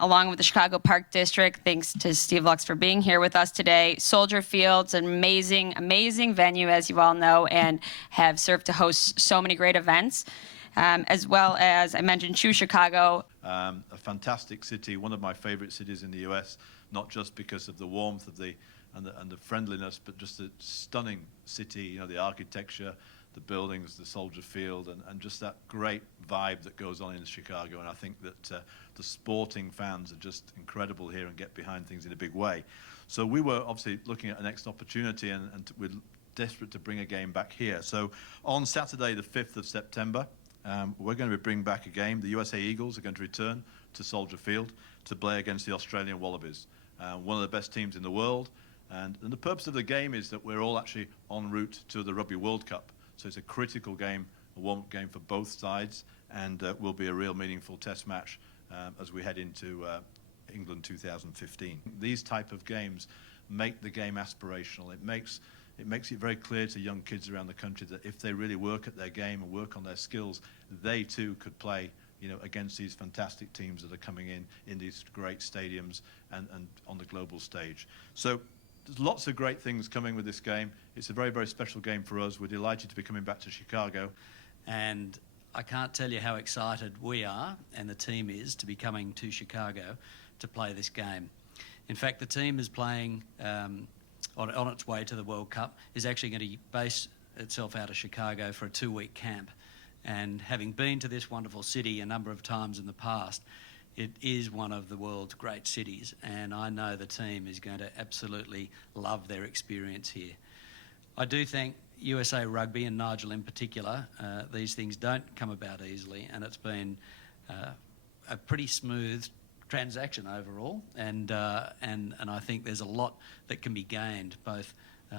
along with the Chicago Park District. Thanks to Steve Lux for being here with us today. Soldier Field's an amazing, amazing venue, as you all know, and have served to host so many great events, as well as, I mentioned, Choose Chicago. A fantastic city, one of my favorite cities in the US, not just because of the warmth of the friendliness, but just a stunning city, you know, the architecture, the buildings, the Soldier Field, and just that great vibe that goes on in Chicago. And I think that the sporting fans are just incredible here and get behind things in a big way. So we were obviously looking at a next opportunity, and we're desperate to bring a game back here. So on Saturday, the 5th of September, we're going to bring back a game. The USA Eagles are going to return to Soldier Field to play against the Australian Wallabies, one of the best teams in the world. And the purpose of the game is that we're all actually en route to the Rugby World Cup. So it's a critical game, a warm-up game for both sides, and will be a real meaningful test match as we head into England 2015. These type of games make the game aspirational. It makes it very clear to young kids around the country that if they really work at their game and work on their skills, they too could play, you know, against these fantastic teams that are coming in these great stadiums and on the global stage. So there's lots of great things coming with this game. It's a very, very special game for us. We're delighted to be coming back to Chicago. And I can't tell you how excited we are and the team is to be coming to Chicago to play this game. In fact, the team is playing on its way to the World Cup, is actually going to base itself out of Chicago for a 2-week camp. And having been to this wonderful city a number of times in the past, it is one of the world's great cities, and I know the team is going to absolutely love their experience here. I do thank USA Rugby and Nigel in particular. These things don't come about easily, and it's been a pretty smooth transaction overall, and I think there's a lot that can be gained both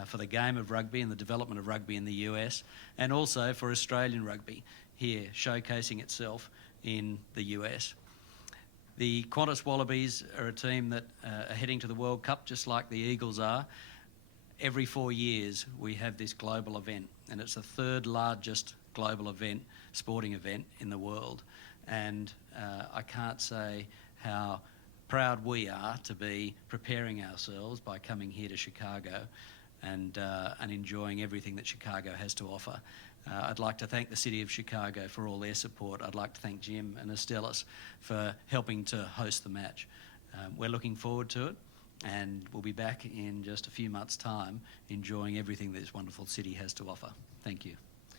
for the game of rugby and the development of rugby in the US, and also for Australian rugby here showcasing itself in the US. The Qantas Wallabies are a team that are heading to the World Cup just like the Eagles are. Every 4 years we have this global event, and it's the third largest global event, sporting event in the world. And I can't say how proud we are to be preparing ourselves by coming here to Chicago and enjoying everything that Chicago has to offer. I'd like to thank the City of Chicago for all their support. I'd like to thank Jim and Estellas for helping to host the match. We're looking forward to it, and we'll be back in just a few months' time enjoying everything that this wonderful city has to offer. Thank you.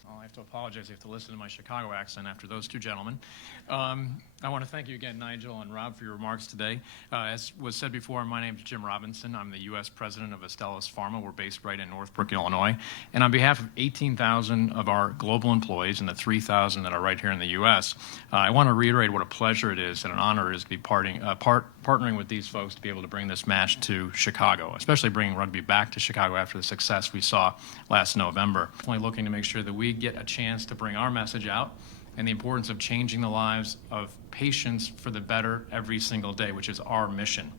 Well, I have to apologize. You have to listen to my Chicago accent after those two gentlemen. I want to thank you again, Nigel and Rob, for your remarks today. As was said before, my name is Jim Robinson. I'm the U.S. president of Estellas Pharma. We're based right in Northbrook, Illinois. And on behalf of 18,000 of our global employees and the 3,000 that are right here in the U.S., I want to reiterate what a pleasure it is and an honor it is to be partnering with these folks to be able to bring this match to Chicago, especially bringing rugby back to Chicago after the success we saw last November. Definitely looking to make sure that we get a chance to bring our message out and the importance of changing the lives of patients for the better every single day, which is our mission.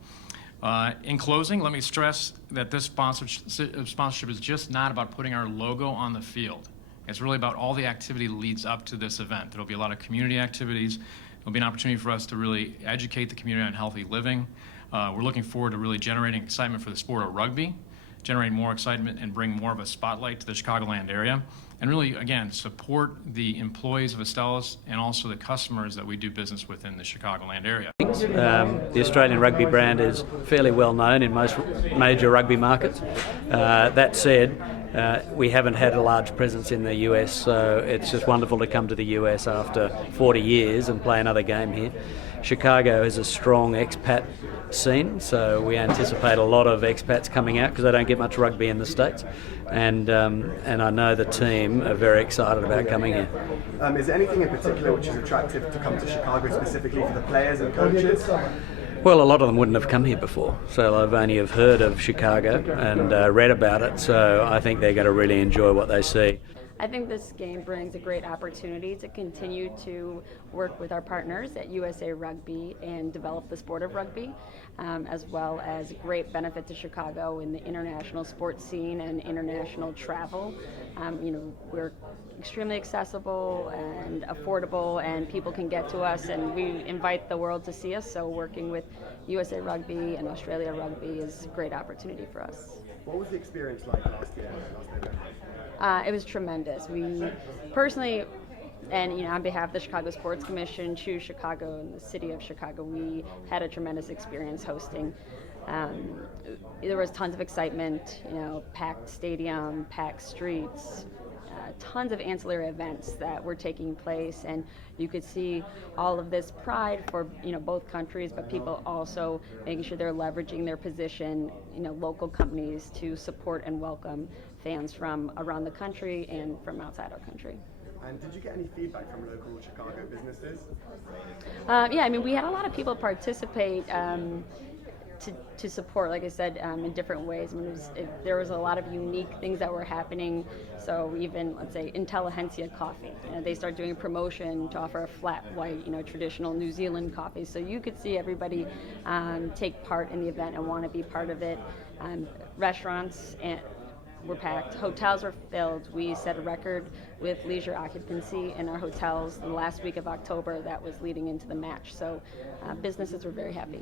In closing, let me stress that this sponsorship is just not about putting our logo on the field. It's really about all the activity that leads up to this event. There'll be a lot of community activities. There'll be an opportunity for us to really educate the community on healthy living. We're looking forward to really generating excitement for the sport of rugby, generate more excitement and bring more of a spotlight to the Chicagoland area, and really, again, support the employees of Estellas and also the customers that we do business with in the Chicagoland area. The Australian rugby brand is fairly well known in most major rugby markets. That said, we haven't had a large presence in the US, so it's just wonderful to come to the US after 40 years and play another game here. Chicago has a strong expat scene, so we anticipate a lot of expats coming out because they don't get much rugby in the States, and I know the team are very excited about coming here. Is there anything in particular which is attractive to come to Chicago specifically for the players and coaches? Well, a lot of them wouldn't have come here before, so they've only heard of Chicago and read about it, so I think they're going to really enjoy what they see. I think this game brings a great opportunity to continue to work with our partners at USA Rugby and develop the sport of rugby, as well as great benefit to Chicago in the international sports scene and international travel. We're extremely accessible and affordable, and people can get to us, and we invite the world to see us. So working with USA Rugby and Australia Rugby is a great opportunity for us. What was the experience like last year, last November? It was tremendous. We personally, and on behalf of the Chicago Sports Commission, Choose Chicago, and the City of Chicago, we had a tremendous experience hosting. There was tons of excitement, packed stadium, packed streets, tons of ancillary events that were taking place, and you could see all of this pride for both countries, but people also making sure they're leveraging their position, local companies to support and welcome fans from around the country and from outside our country. And did you get any feedback from local Chicago businesses? We had a lot of people participate to support, like I said, in different ways. There was a lot of unique things that were happening. So even, let's say, Intelligentsia Coffee, they started doing a promotion to offer a flat white, traditional New Zealand coffee. So you could see everybody take part in the event and want to be part of it. Restaurants were packed. Hotels were filled. We set a record with leisure occupancy in our hotels the last week of October that was leading into the match. So businesses were very happy.